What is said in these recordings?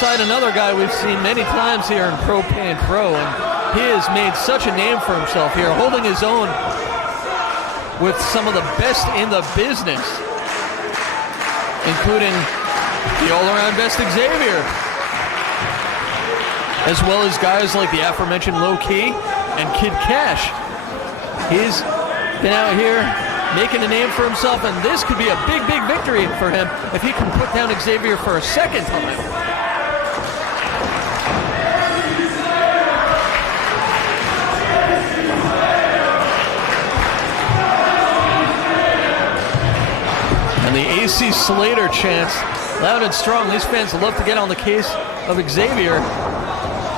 Homicide, another guy we've seen many times here in Pro Pan Pro, and he has made such a name for himself here, holding his own with some of the best in the business, including the all-around best Xavier, as well as guys like the aforementioned Low Key and Kid Cash. He's been out here making a name for himself, and this could be a big, big victory for him if he can put down Xavier for a second time. And the AC Slater chants loud and strong. These fans love to get on the case of Xavier.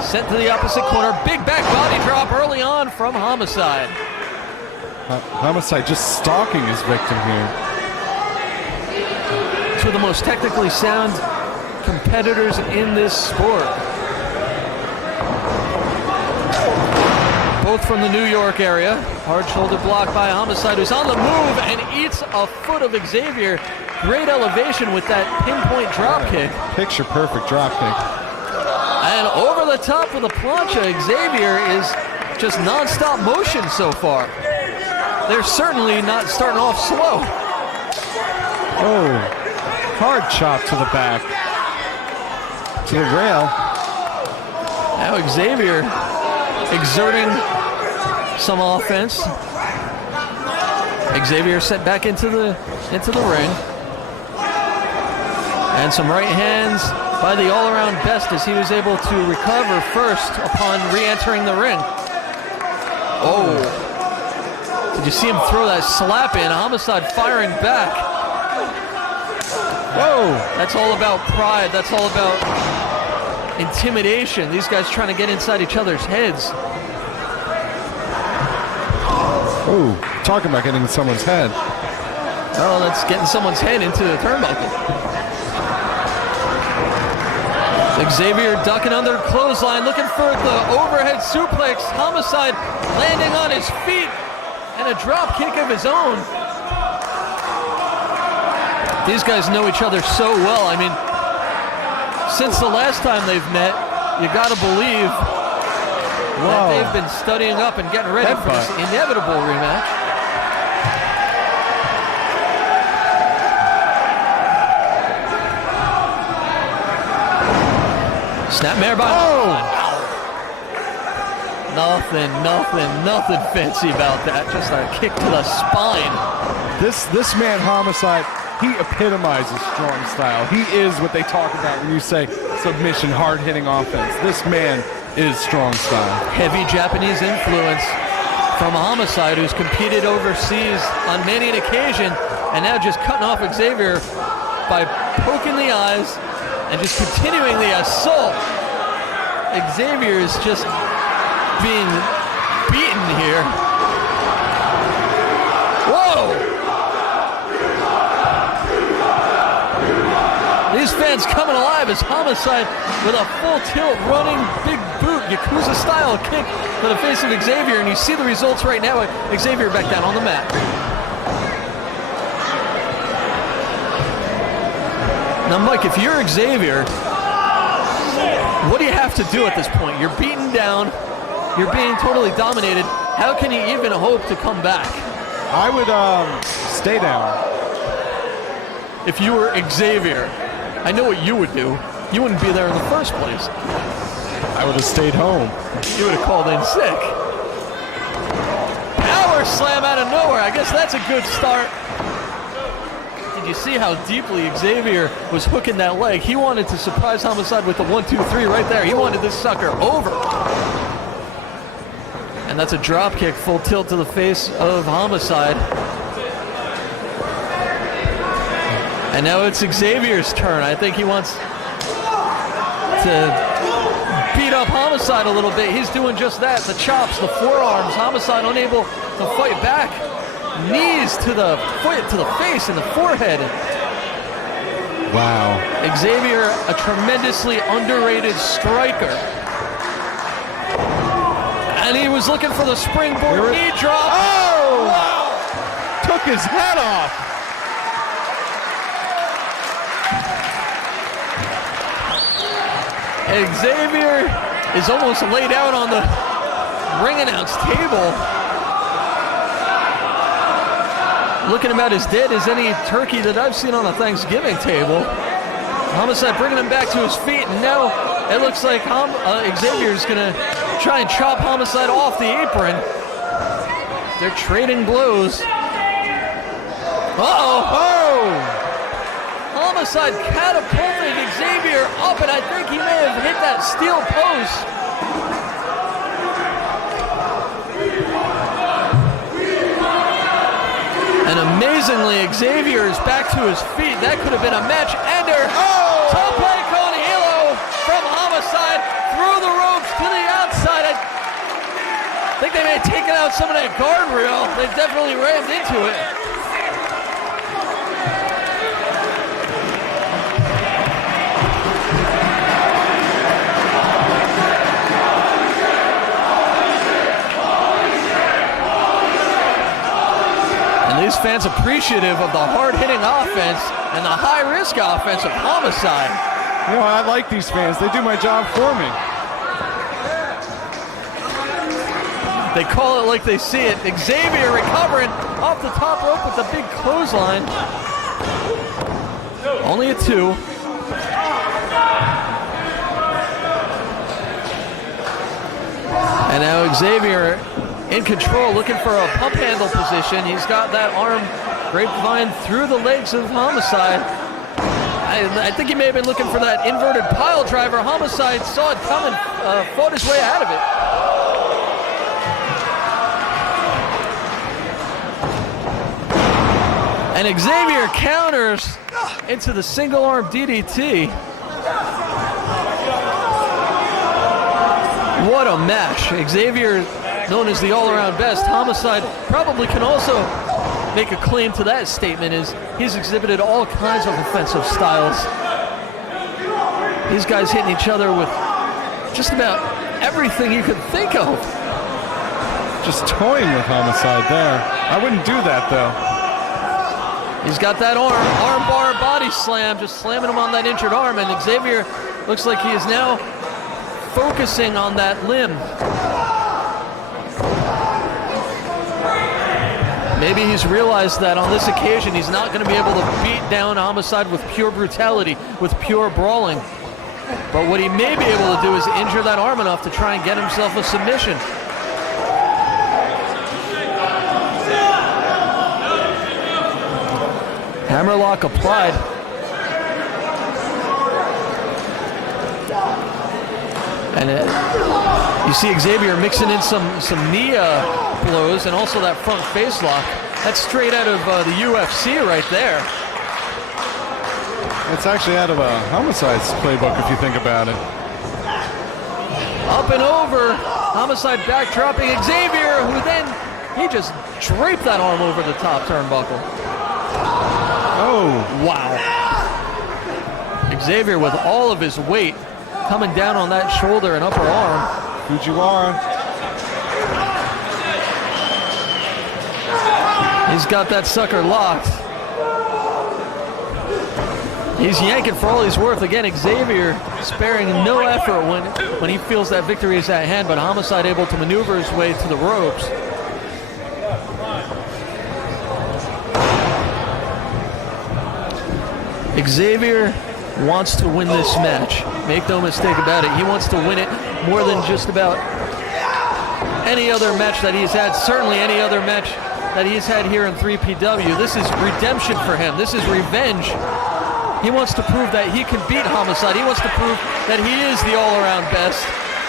Sent to the opposite corner. Big back body drop early on from Homicide. Homicide just stalking his victim here. Two of the most technically sound competitors in this sport. Both from the New York area. Hard shoulder block by Homicide, who's on the move and eats a foot of Xavier. Great elevation with that pinpoint drop kick. Picture perfect drop kick. And over the top with a plancha. Xavier is just non-stop motion so far. They're certainly not starting off slow. Oh, hard chop to the back. To the rail. Now Xavier exerting some offense. Xavier sent back into the ring. And some right hands by the all-around best as he was able to recover first upon re-entering the ring. Oh. Did you see him throw that slap in? Homicide firing back. Whoa! That's all about pride. That's all about intimidation. These guys trying to get inside each other's heads. Oh, talking about getting in someone's head. Oh, that's getting someone's head into the turnbuckle. Xavier ducking under the clothesline, looking for the overhead suplex. Homicide landing on his feet. And a drop kick of his own. These guys know each other so well. I mean, since the last time they've met, you gotta believe that they've been studying up and getting ready for this inevitable rematch. Snapmare by Nothing fancy about that. Just a kick to the spine. This man, Homicide, he epitomizes strong style. He is what they talk about when you say submission, hard-hitting offense. This man is strong style. Heavy Japanese influence from Homicide, who's competed overseas on many an occasion, and now just cutting off Xavier by poking the eyes and just continuing the assault. Xavier is just being beaten here. Whoa! These fans coming alive as Homicide with a full tilt running big boot, Yakuza style kick to the face of Xavier, and you see the results right now. Xavier back down on the mat. Now Mike, if you're Xavier, what do you have to do at this point? You're beaten down. You're being totally dominated. How can you even hope to come back? I would stay down. If you were Xavier, I know what you would do. You wouldn't be there in the first place. I would have stayed home. You would have called in sick. Power slam out of nowhere. I guess that's a good start. Did you see how deeply Xavier was hooking that leg? He wanted to surprise Homicide with the 1-2-3 right there. He wanted this sucker over. And that's a drop kick, full tilt to the face of Homicide. And now it's Xavier's turn. I think he wants to beat up Homicide a little bit. He's doing just that. The chops, the forearms. Homicide unable to fight back. Knees to the foot, to the face and the forehead. Wow. Xavier, a tremendously underrated striker. And he was looking for the springboard knee drop. Oh! Wow. Took his head off. Xavier is almost laid out on the ring announce table. Looking about as dead as any turkey that I've seen on a Thanksgiving table. Homicide bringing him back to his feet, and now it looks like Xavier's gonna try and chop Homicide off the apron. They're trading blows. Homicide catapulted Xavier up, and I think he may have hit that steel post. And amazingly, Xavier is back to his feet. That could have been a match ender. Tope con hilo from Homicide through the ropes to the outside. I think they may have taken out some of that guardrail. They definitely rammed into it. These fans appreciative of the hard-hitting offense and the high-risk offense of Homicide. You know, I like these fans. They do my job for me. They call it like they see it. Xavier recovering off the top rope with the big clothesline. Only a 2. And now Xavier in control, looking for a pump handle position. He's got that arm grapevine through the legs of Homicide. I think he may have been looking for that inverted pile driver. Homicide saw it coming, fought his way out of it. And Xavier counters into the single arm DDT. What a match. Xavier, known as the all-around best. Homicide probably can also make a claim to that statement, is he's exhibited all kinds of offensive styles. These guys hitting each other with just about everything you could think of. Just toying with Homicide there. I wouldn't do that, though. He's got that arm bar body slam, just slamming him on that injured arm, and Xavier looks like he is now focusing on that limb. Maybe he's realized that on this occasion he's not going to be able to beat down Homicide with pure brutality, with pure brawling. But what he may be able to do is injure that arm enough to try and get himself a submission. Hammerlock applied. And you see Xavier mixing in some knee blows and also that front face lock. That's straight out of the UFC right there. It's actually out of Homicide's playbook if you think about it. Up and over, Homicide backdropping Xavier, who then, he just draped that arm over the top turnbuckle. Oh. Wow. Xavier with all of his weight coming down on that shoulder and upper arm. Fujiwara. He's got that sucker locked. He's yanking for all he's worth. Again, Xavier sparing no effort when he feels that victory is at hand, but Homicide able to maneuver his way to the ropes. Xavier wants to win this match. Make no mistake about it. He wants to win it more than just about any other match that he's had. Certainly any other match that he's had here in 3PW. This is redemption for him. This is revenge. He wants to prove that he can beat Homicide. He wants to prove that he is the all-around best.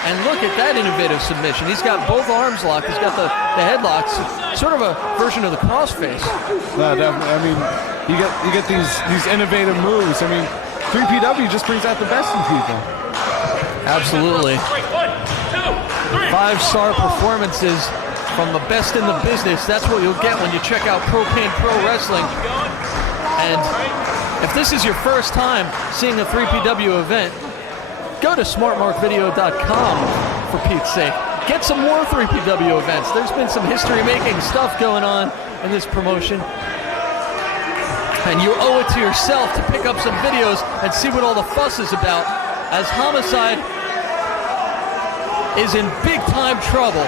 And look at that innovative submission. He's got both arms locked. He's got the headlocks. Sort of a version of the crossface. No, definitely. I mean, you get these innovative moves. I mean, 3PW just brings out the best in people. Absolutely. 5-star performances from the best in the business. That's what you'll get when you check out Propane Pro Wrestling. And if this is your first time seeing a 3PW event, go to smartmarkvideo.com for Pete's sake. Get some more 3PW events. There's been some history-making stuff going on in this promotion. And you owe it to yourself to pick up some videos and see what all the fuss is about as Homicide is in big time trouble.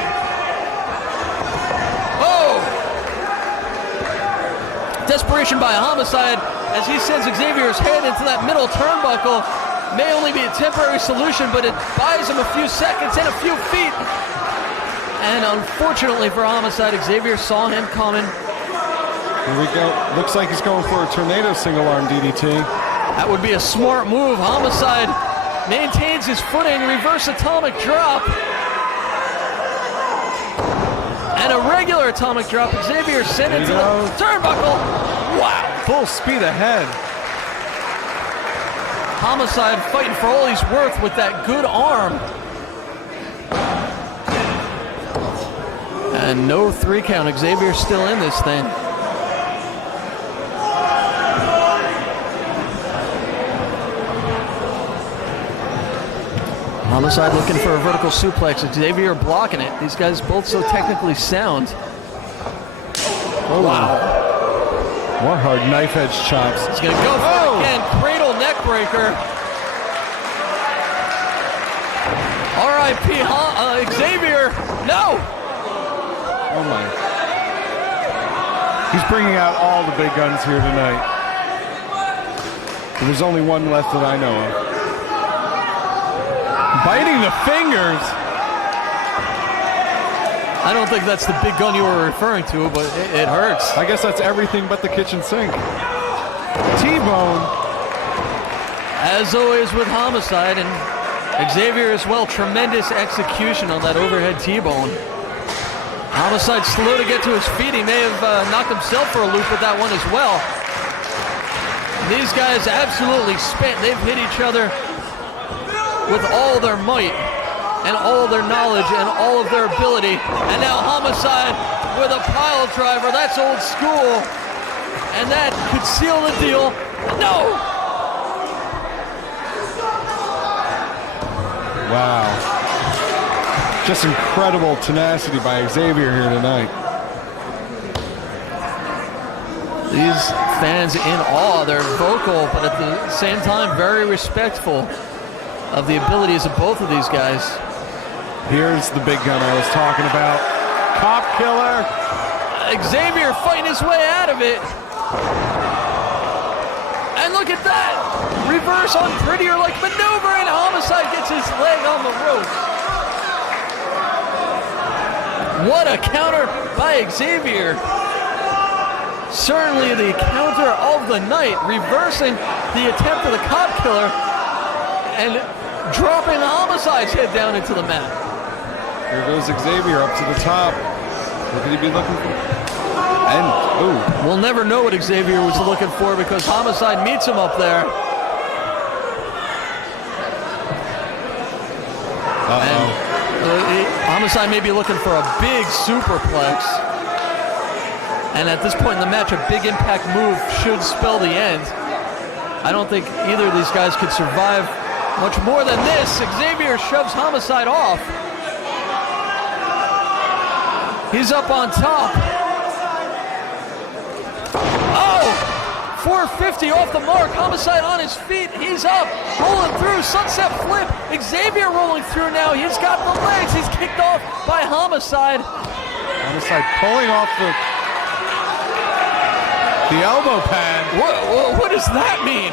Oh! Desperation by Homicide as he sends Xavier's head into that middle turnbuckle. May only be a temporary solution, but it buys him a few seconds and a few feet. And unfortunately for Homicide, Xavier saw him coming. Here we go. Looks like he's going for a tornado single arm DDT. That would be a smart move. Homicide maintains his footing, reverse atomic drop. And a regular atomic drop. Xavier sent into the turnbuckle. Wow. Full speed ahead. Homicide fighting for all he's worth with that good arm. And no 3 count. Xavier's still in this thing. Homicide looking for a vertical suplex. Xavier blocking it. These guys both so technically sound. Oh, wow. What hard knife edge chops. He's going to go for it again. Cradle neck breaker. R.I.P. Xavier. No. Oh my. He's bringing out all the big guns here tonight. There's only one left that I know of. Biting the fingers. I don't think that's the big gun you were referring to, but it hurts. I guess that's everything but the kitchen sink. T-bone. As always with Homicide, and Xavier as well, tremendous execution on that overhead T-bone. Homicide slow to get to his feet. He may have knocked himself for a loop with that one as well. These guys absolutely spent. They've hit each other with all their might and all their knowledge and all of their ability. And now Homicide with a pile driver. That's old school. And that could seal the deal. No! Wow. Just incredible tenacity by Xavier here tonight. These fans in awe. They're vocal, but at the same time very respectful of the abilities of both of these guys. Here's the big gun I was talking about. Cop killer. Xavier fighting his way out of it. And look at that. Reverse on prettier like maneuver, and Homicide gets his leg on the rope. What a counter by Xavier. Certainly the counter of the night, reversing the attempt of the cop killer and dropping Homicide's head down into the mat. Here goes Xavier up to the top. What could he be looking for? And, ooh. We'll never know what Xavier was looking for because Homicide meets him up there. Uh-oh. Homicide may be looking for a big superplex. And at this point in the match, a big impact move should spell the end. I don't think either of these guys could survive much more than this. Xavier shoves Homicide off. He's up on top. Oh! 450 off the mark. Homicide on his feet. He's up. Rolling through. Sunset flip. Xavier rolling through now. He's got the legs. He's kicked off by Homicide. Homicide pulling off the elbow pad. What does that mean?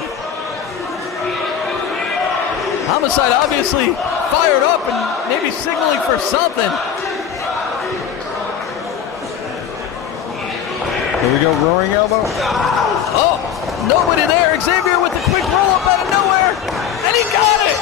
Homicide obviously fired up and maybe signaling for something. Here we go, roaring elbow. Oh, nobody there. Xavier with the quick roll up out of nowhere. And he got it.